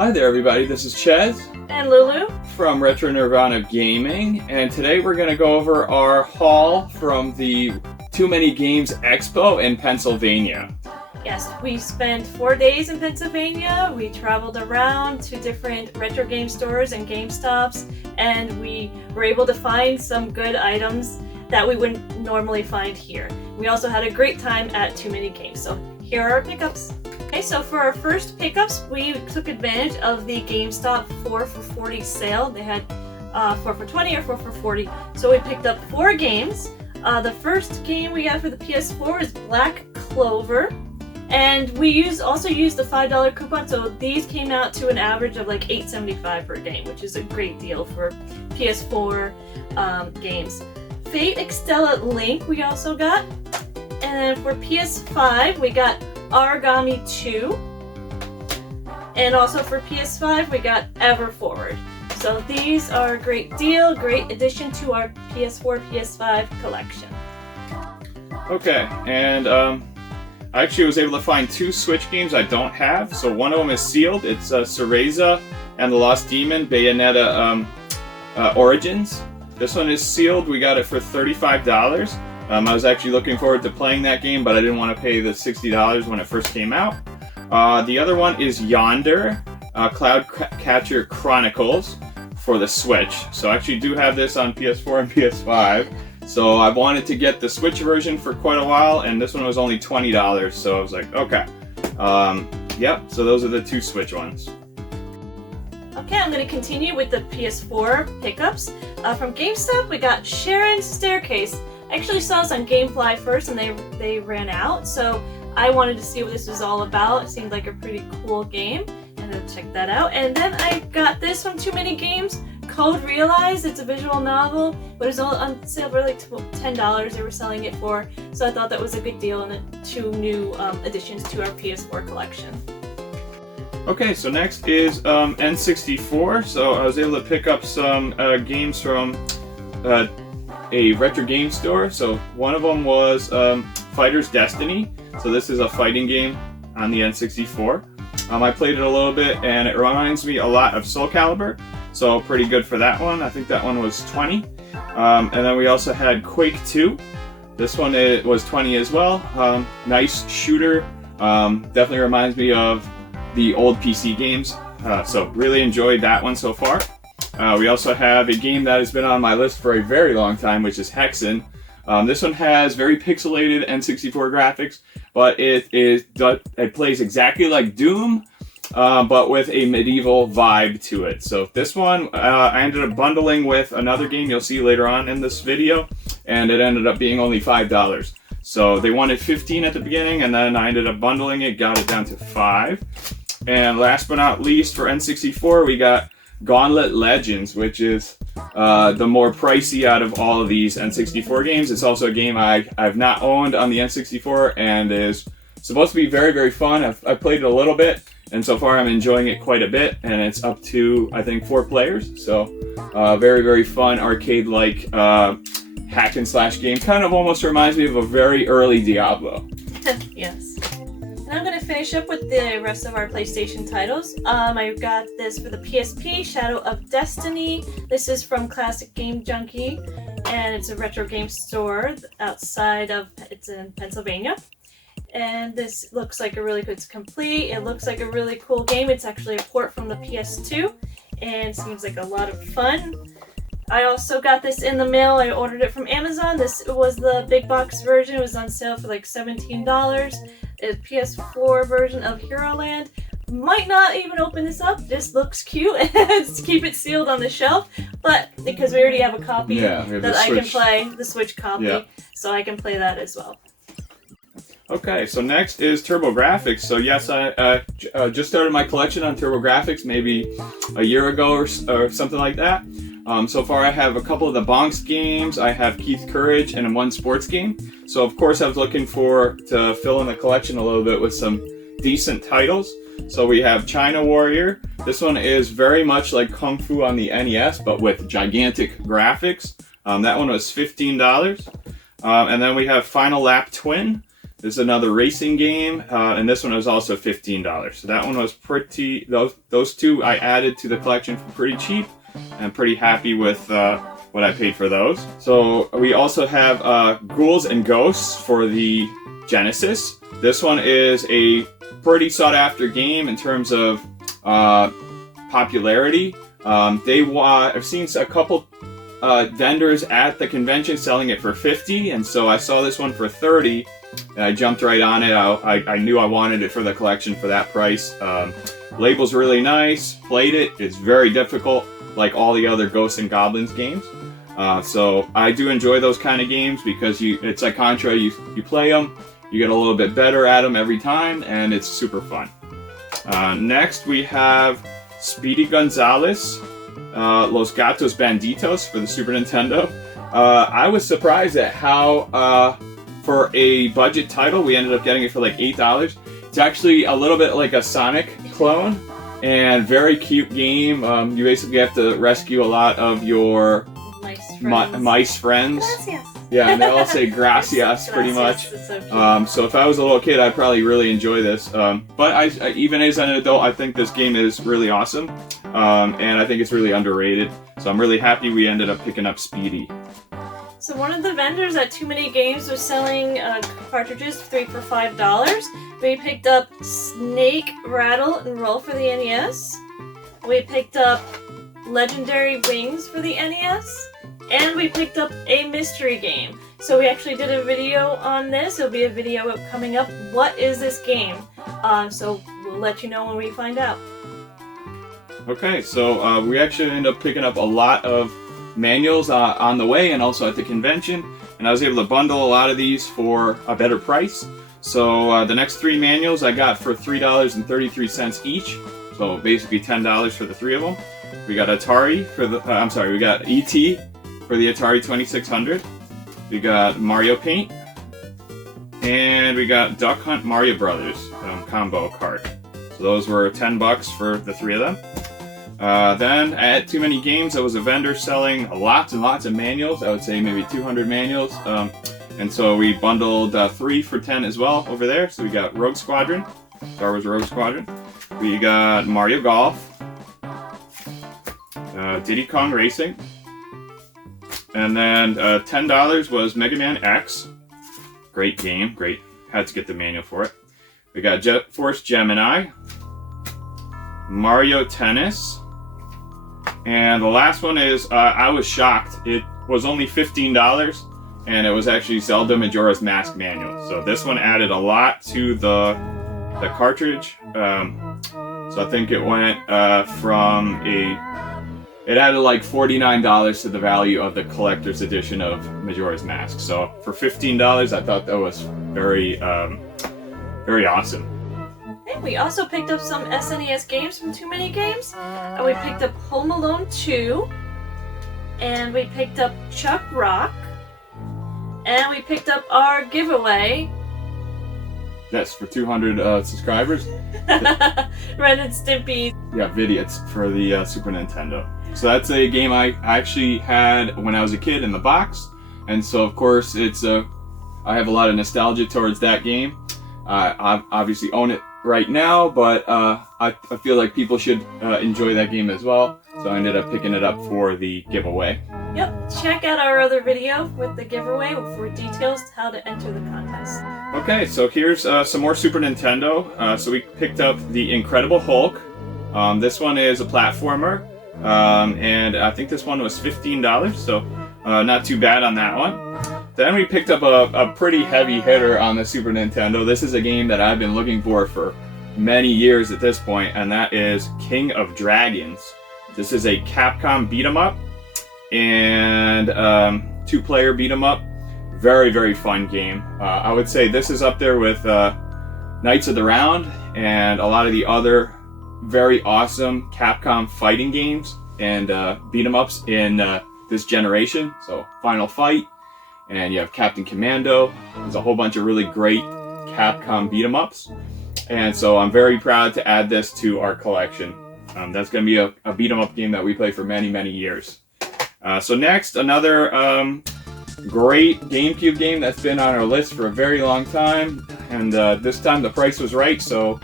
Hi there everybody, this is Chez and Lulu from Retro Nirvana Gaming, and today we're going to go over our haul from the Too Many Games Expo in Pennsylvania. Yes, we spent 4 days in Pennsylvania. We traveled around to different retro game stores and Gamestops, and we were able to find some good items that we wouldn't normally find here. We also had a great time at Too Many Games, so here are our pickups. Okay, so for our first pickups, we took advantage of the Gamestop 4 for $40 sale. They had 4 for $20 or 4 for $40. So we picked up 4 games. The first game we got for the PS4 is Black Clover. And we also used the $5 coupon, so these came out to an average of like $8.75 per game, which is a great deal for PS4 games. Fate Extella Link we also got. And then for PS5, we got Origami 2, and also for PS5 we got Ever Forward. So these are a great deal, great addition to our PS4, PS5 collection. Okay, and I actually was able to find 2 Switch games I don't have. So one of them is sealed. It's Cereza and the Lost Demon Bayonetta Origins. This one is sealed. We got it for $35. I was actually looking forward to playing that game, but I didn't want to pay the $60 when it first came out. The other one is Yonder, Cloud Catcher Chronicles for the Switch. So I actually do have this on PS4 and PS5. So I've wanted to get the Switch version for quite a while, and this one was only $20. So I was like, okay. Yep, so those are the 2 Switch ones. Okay, I'm going to continue with the PS4 pickups. From GameStop, we got Sharon's Staircase. I actually saw this on Gamefly first, and they ran out, so I wanted to see what this was all about. It seemed like a pretty cool game, and I'll check that out. And then I got this from Too Many Games, Code Realized. It's a visual novel, but it's all on sale for like $10 they were selling it for, so I thought that was a good deal, and 2 new additions to our PS4 collection. Okay, so next is N64. So I was able to pick up some games from a retro game store. So one of them was Fighter's Destiny. So this is a fighting game on the N64. I played it a little bit, and it reminds me a lot of Soul Calibur. So pretty good for that one. I think that one was $20. And then we also had Quake 2. This one was $20 as well. Nice shooter. Definitely reminds me of the old PC games. So really enjoyed that one so far. We also have a game that has been on my list for a very long time, which is Hexen. This one has very pixelated N64 graphics, but it plays exactly like Doom, but with a medieval vibe to it. So this one I ended up bundling with another game you'll see later on in this video, and it ended up being only $5. So they wanted $15 at the beginning, and then I ended up bundling it, got it down to $5. And last but not least, for N64, we got Gauntlet Legends, which is the more pricey out of all of these N64 games. It's also a game I've not owned on the N64 and is supposed to be very, very fun. I've played it a little bit, and so far I'm enjoying it quite a bit, and it's up to, I think, 4 players. So very, very fun arcade-like hack and slash game. Kind of almost reminds me of a very early Diablo. Yes. And I'm going to finish up with the rest of our PlayStation titles. I got this for the PSP, Shadow of Destiny. This is from Classic Game Junkie, and it's a retro game store it's in Pennsylvania. And this looks like it's complete. It looks like a really cool game. It's actually a port from the PS2, and seems like a lot of fun. I also got this in the mail. I ordered it from Amazon. This was the big box version. It was on sale for like $17. A PS4 version of Hero Land. Might not even open this up. This looks cute. Keep it sealed on the shelf. But because we already have a copy that I can play, the Switch copy, so I can play that as well. Okay, so next is TurboGrafx. So yes, I just started my collection on TurboGrafx maybe a year ago or something like that. So far I have a couple of the Bonks games, I have Keith Courage, and 1 sports game. So of course I was looking to fill in the collection a little bit with some decent titles. So we have China Warrior. This one is very much like Kung Fu on the NES, but with gigantic graphics. That one was $15. And then we have Final Lap Twin. This is another racing game, and this one was also $15. So that one was pretty. Those two I added to the collection for pretty cheap. I'm pretty happy with what I paid for those. So we also have Ghouls and Ghosts for the Genesis. This one is a pretty sought after game in terms of popularity. I've seen a couple vendors at the convention selling it for $50, and so I saw this one for $30, and I jumped right on it. I knew I wanted it for the collection for that price. Label's really nice. Played it. It's very difficult, like all the other Ghosts and Goblins games. So I do enjoy those kind of games because it's like Contra. You play them, you get a little bit better at them every time, and it's super fun. Next we have Speedy Gonzalez, Los Gatos Banditos for the Super Nintendo. I was surprised at how, for a budget title, we ended up getting it for like $8. It's actually a little bit like a Sonic clone, and very cute game. You basically have to rescue a lot of your mice friends. Gracias. Yeah, and they all say gracias pretty much. So if I was a little kid, I'd probably really enjoy this. But even as an adult, I think this game is really awesome. And I think it's really underrated. So I'm really happy we ended up picking up Speedy. So one of the vendors at Too Many Games was selling cartridges 3 for $5. We picked up Snake, Rattle, and Roll for the NES. We picked up Legendary Wings for the NES. And we picked up a mystery game. So we actually did a video on this. There'll be a video coming up. What is this game? So we'll let you know when we find out. Okay, so we actually ended up picking up a lot of manuals on the way and also at the convention. And I was able to bundle a lot of these for a better price. So the next 3 manuals I got for $3.33 each. So basically $10 for the 3 of them. We got Atari for the, we got E.T. for the Atari 2600. We got Mario Paint. And we got Duck Hunt Mario Brothers combo card. So those were $10 for the 3 of them. Then at Too Many Games, there was a vendor selling lots and lots of manuals. I would say maybe 200 manuals. And so we bundled 3 for $10 as well over there. So we got Rogue Squadron, Star Wars Rogue Squadron. We got Mario Golf, Diddy Kong Racing, and then $10 was Mega Man X. Great game, great. Had to get the manual for it. We got Jet Force Gemini, Mario Tennis, and the last one is, I was shocked. It was only $15, and it was actually Zelda Majora's Mask manual. So this one added a lot to the cartridge. So I think it went it added like $49 to the value of the collector's edition of Majora's Mask. So for $15, I thought that was very, very awesome. And we also picked up some SNES games from Too Many Games. And we picked up Home Alone 2. And we picked up Chuck Rock. And we picked up our giveaway. Yes, for 200 subscribers. Ren and Stimpy. Yeah, Vidiots for the Super Nintendo. So that's a game I actually had when I was a kid in the box. And so, of course, I have a lot of nostalgia towards that game. I obviously own it right now, but I feel like people should enjoy that game as well. So I ended up picking it up for the giveaway. Yep, check out our other video with the giveaway for details how to enter the contest. Okay, so here's some more Super Nintendo. So we picked up the Incredible Hulk. This one is a platformer, and I think this one was $15, so not too bad on that one. Then we picked up a pretty heavy hitter on the Super Nintendo. This is a game that I've been looking for many years at this point, and that is King of Dragons. This is a Capcom beat-em-up, and 2-player beat-em-up. Very, very fun game. I would say this is up there with Knights of the Round and a lot of the other very awesome Capcom fighting games and beat-em-ups in this generation. So Final Fight, and you have Captain Commando. There's a whole bunch of really great Capcom beat-em-ups. And so I'm very proud to add this to our collection. That's going to be a beat-em-up game that we play for many, many years. So next, another Great GameCube game that's been on our list for a very long time, and this time the price was right, so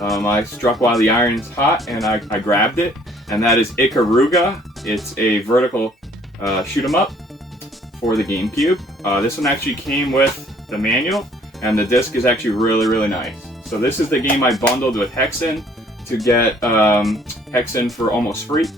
I struck while the iron's hot and I grabbed it, and that is Ikaruga. It's a vertical shoot 'em up for the GameCube. This one actually came with the manual, and the disc is actually really nice. So this is the game I bundled with Hexen to get Hexen for almost free.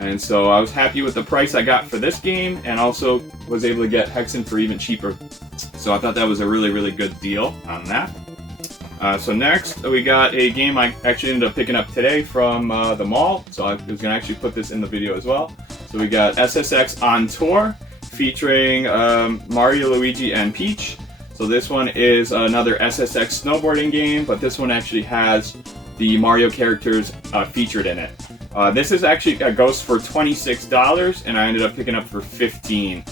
And so I was happy with the price I got for this game, and also was able to get Hexen for even cheaper. So I thought that was a really good deal on that. So next we got a game I actually ended up picking up today from the mall. So I was going to actually put this in the video as well. So we got SSX On Tour featuring Mario, Luigi, and Peach. So this one is another SSX snowboarding game, but this one actually has the Mario characters featured in it. This is actually goes for $26, and I ended up picking up for $15.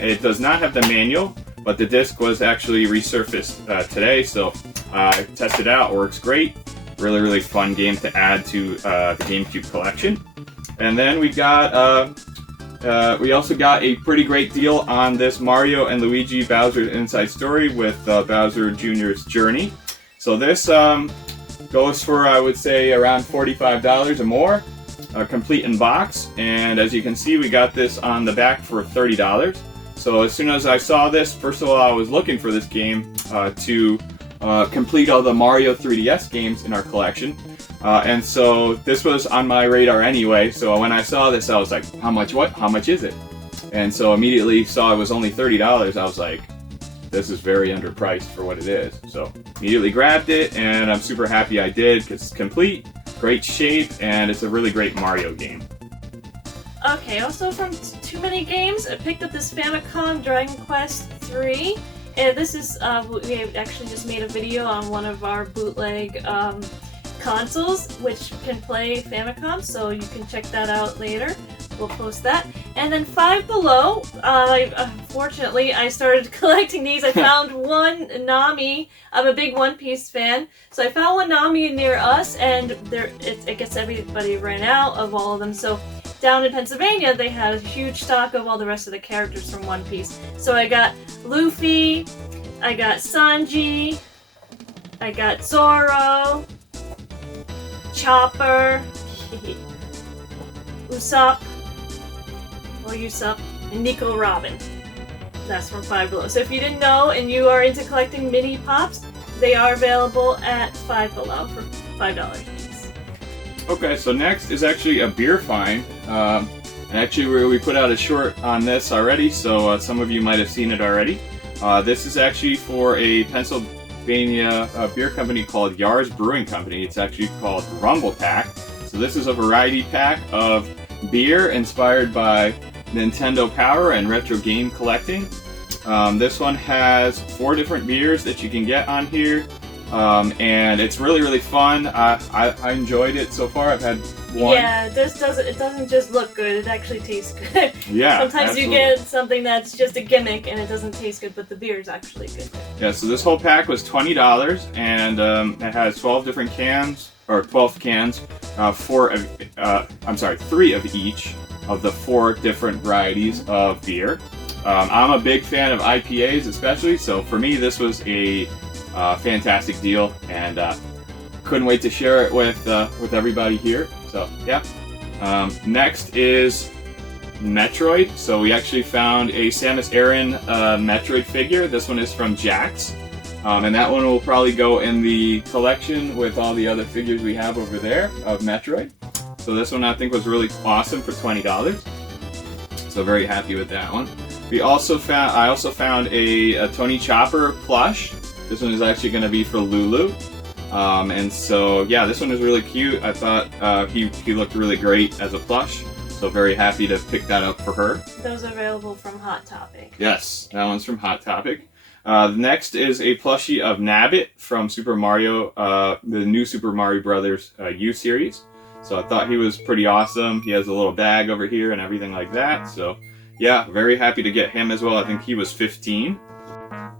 It does not have the manual, but the disc was actually resurfaced today, so I tested it out. Works great. Really fun game to add to the GameCube collection. And then we got we also got a pretty great deal on this Mario and Luigi Bowser's Inside Story with Bowser Jr.'s Journey. So this goes for, I would say, around $45 or more, complete in box. And as you can see, we got this on the back for $30. So as soon as I saw this, first of all, I was looking for this game to complete all the Mario 3DS games in our collection. And so this was on my radar anyway, so when I saw this I was like, how much is it? And so immediately saw it was only $30, I was like, this is very underpriced for what it is. So immediately grabbed it, and I'm super happy I did, because it's complete, great shape, and it's a really great Mario game. Okay, also from Too Many Games, I picked up this Famicom Dragon Quest 3. And this is, we actually just made a video on one of our bootleg consoles, which can play Famicom, so you can check that out later. We'll post that. And then Five Below, unfortunately, I started collecting these. I found one Nami. I'm a big One Piece fan, so I found one Nami near us, and I guess everybody ran out of all of them, so down in Pennsylvania, they had a huge stock of all the rest of the characters from One Piece. So I got Luffy, I got Sanji, I got Zoro, Chopper, Usopp, and Nico Robin. That's from Five Below. So if you didn't know and you are into collecting mini pops, they are available at Five Below for $5 apiece. Okay, so next is actually a beer find. And actually we put out a short on this already, so some of you might have seen it already. This is actually for a Pennsylvania beer company called Yar's Brewing Company. It's actually called Rumble Pack. So this is a variety pack of beer inspired by Nintendo Power and retro game collecting. This one has 4 different beers that you can get on here. And it's really fun. I enjoyed it so far. I've had one. Yeah, it doesn't just look good, it actually tastes good. Yeah, sometimes absolutely. You get something that's just a gimmick and it doesn't taste good, but the beer is actually good. Yeah, so this whole pack was $20, and it has 12 different cans, or 12 cans, 3 of each of the 4 different varieties of beer. I'm a big fan of IPAs especially, so for me this was a fantastic deal, and couldn't wait to share it with everybody here. So yeah. Next is Metroid. So we actually found a Samus Aran Metroid figure. This one is from Jax, and that one will probably go in the collection with all the other figures we have over there of Metroid. So this one I think was really awesome for $20. So very happy with that one. I also found a Tony Chopper plush. This one is actually going to be for Lulu. And so, yeah, this one is really cute. I thought he looked really great as a plush. So very happy to pick that up for her. Those are available from Hot Topic. Yes, that one's from Hot Topic. Next is a plushie of Nabbit from Super Mario, the new Super Mario Brothers U series. So I thought he was pretty awesome. He has a little bag over here and everything like that. So yeah, very happy to get him as well. I think he was 15.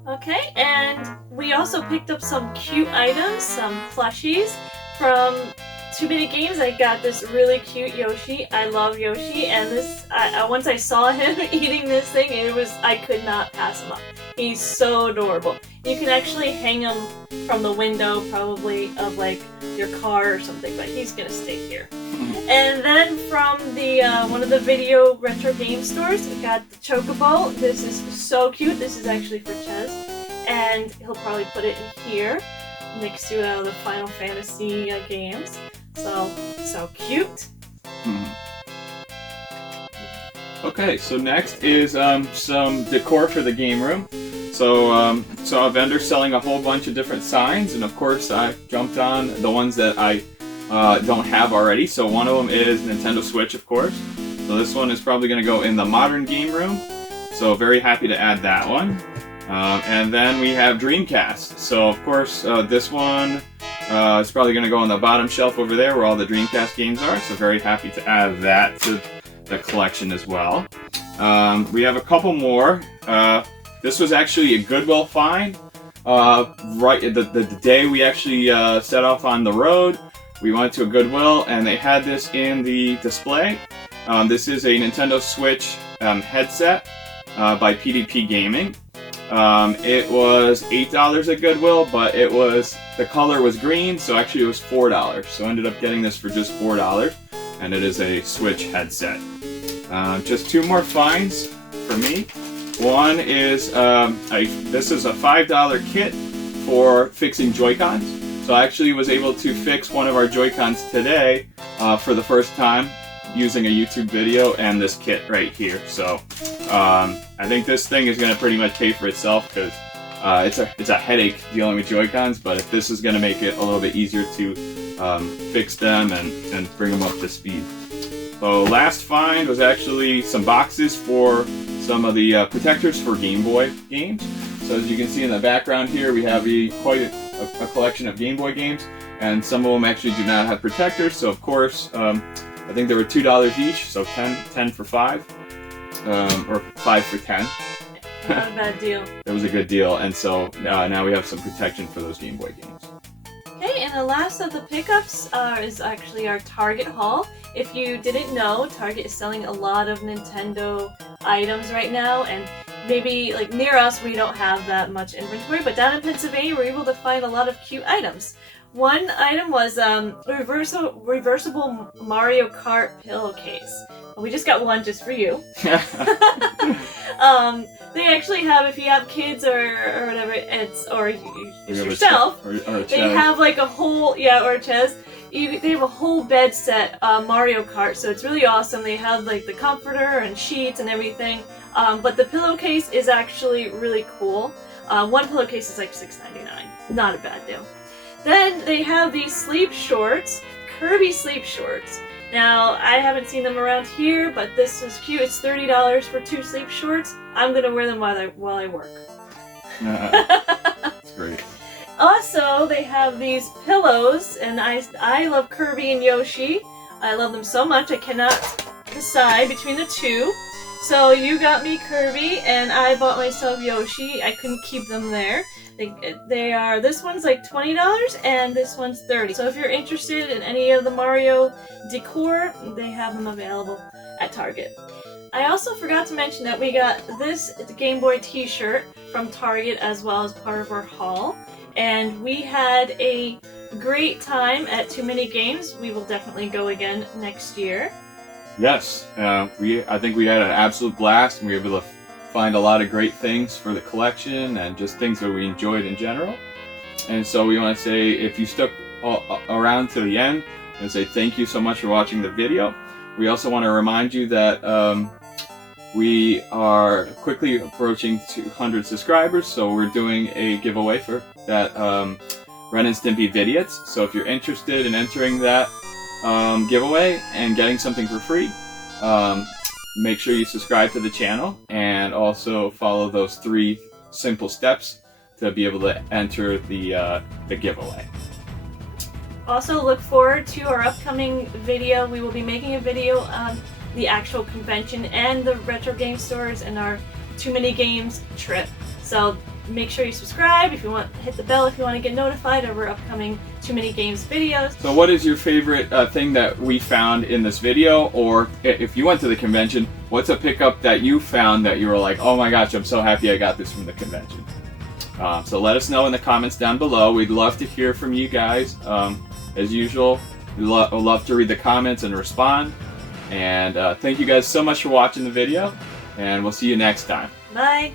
Okay, and we also picked up some cute items, some plushies from Too Many Games, I got this really cute Yoshi. I love Yoshi, and this once I saw him eating this thing, I could not pass him up. He's so adorable. You can actually hang him from the window, probably of like your car or something, but he's gonna stay here. And then from the one of the video retro game stores, we got the Chocobo. This is so cute. This is actually for Ches, and he'll probably put it in here next to the Final Fantasy games. So cute. Okay, so next is some decor for the game room. So a vendor selling a whole bunch of different signs, and of course I jumped on the ones that I don't have already. So one of them is Nintendo Switch, of course. So this one is probably going to go in the modern game room. So very happy to add that one. And then we have Dreamcast. So of course this one is probably going to go on the bottom shelf over there where all the Dreamcast games are. So very happy to add that to the collection as well. We have a couple more. This was actually a Goodwill Find. Right the day we actually set off on the road, we went to a Goodwill and they had this in the display. This is a Nintendo Switch headset by PDP Gaming. It was $8 at Goodwill, but the color was green, so actually it was $4. So I ended up getting this for just $4, and it is a Switch headset. Just two more finds for me. One is this is a $5 kit for fixing Joy-Cons. So I actually was able to fix one of our Joy-Cons today for the first time using a YouTube video and this kit right here. So I think this thing is going to pretty much pay for itself because it's a headache dealing with Joy-Cons, but if this is going to make it a little bit easier to fix them and bring them up to speed. So last find was actually some boxes for some of the protectors for Game Boy games. So as you can see in the background here, we have quite a collection of Game Boy games, and some of them actually do not have protectors. So of course, I think they were $2 each, so 10 for 5, or 5 for 10. Not a bad deal. It was a good deal, and so now we have some protection for those Game Boy games. Okay, and the last of the pickups is actually our Target haul. If you didn't know, Target is selling a lot of Nintendo items right now, and maybe like near us we don't have that much inventory, but down in Pennsylvania we're able to find a lot of cute items. One item was reversible Mario Kart pillowcase. We just got one just for you. They actually have, if you have kids or whatever, or yourself, they have like a whole, or a chest. They have a whole bed set Mario Kart, so it's really awesome. They have like the comforter and sheets and everything, but the pillowcase is actually really cool. One pillowcase is like $6.99. Not a bad deal. Then they have these sleep shorts, Kirby sleep shorts. Now, I haven't seen them around here, but this is cute. It's $30 for 2 sleep shorts. I'm gonna wear them while I work. That's great. Also, they have these pillows, and I love Kirby and Yoshi. I love them so much, I cannot decide between the two. So you got me Kirby, and I bought myself Yoshi. I couldn't keep them there. They are, this one's like $20 and this one's $30. So if you're interested in any of the Mario decor, they have them available at Target. I also forgot to mention that we got this Game Boy t-shirt from Target as well as part of our haul. And we had a great time at Too Many Games. We will definitely go again next year. Yes, I think we had an absolute blast, and we were able to find a lot of great things for the collection and just things that we enjoyed in general. And so we want to say, if you stuck around to the end, and say thank you so much for watching the video. We also want to remind you that we are quickly approaching 200 subscribers, so we're doing a giveaway for that Ren and Stimpy Vidiots. So if you're interested in entering that giveaway and getting something for free, make sure you subscribe to the channel and also follow those 3 simple steps to be able to enter the giveaway. Also look forward to our upcoming video. We will be making a video on the actual convention and the retro game stores and our Too Many Games trip. So make sure you subscribe if you want. Hit the bell if you want to get notified of our upcoming Too Many Games videos. So what is your favorite thing that we found in this video? Or if you went to the convention, what's a pickup that you found that you were like, oh my gosh, I'm so happy I got this from the convention? So let us know in the comments down below. We'd love to hear from you guys. As usual, we'd love to read the comments and respond. And thank you guys so much for watching the video, and we'll see you next time. Bye!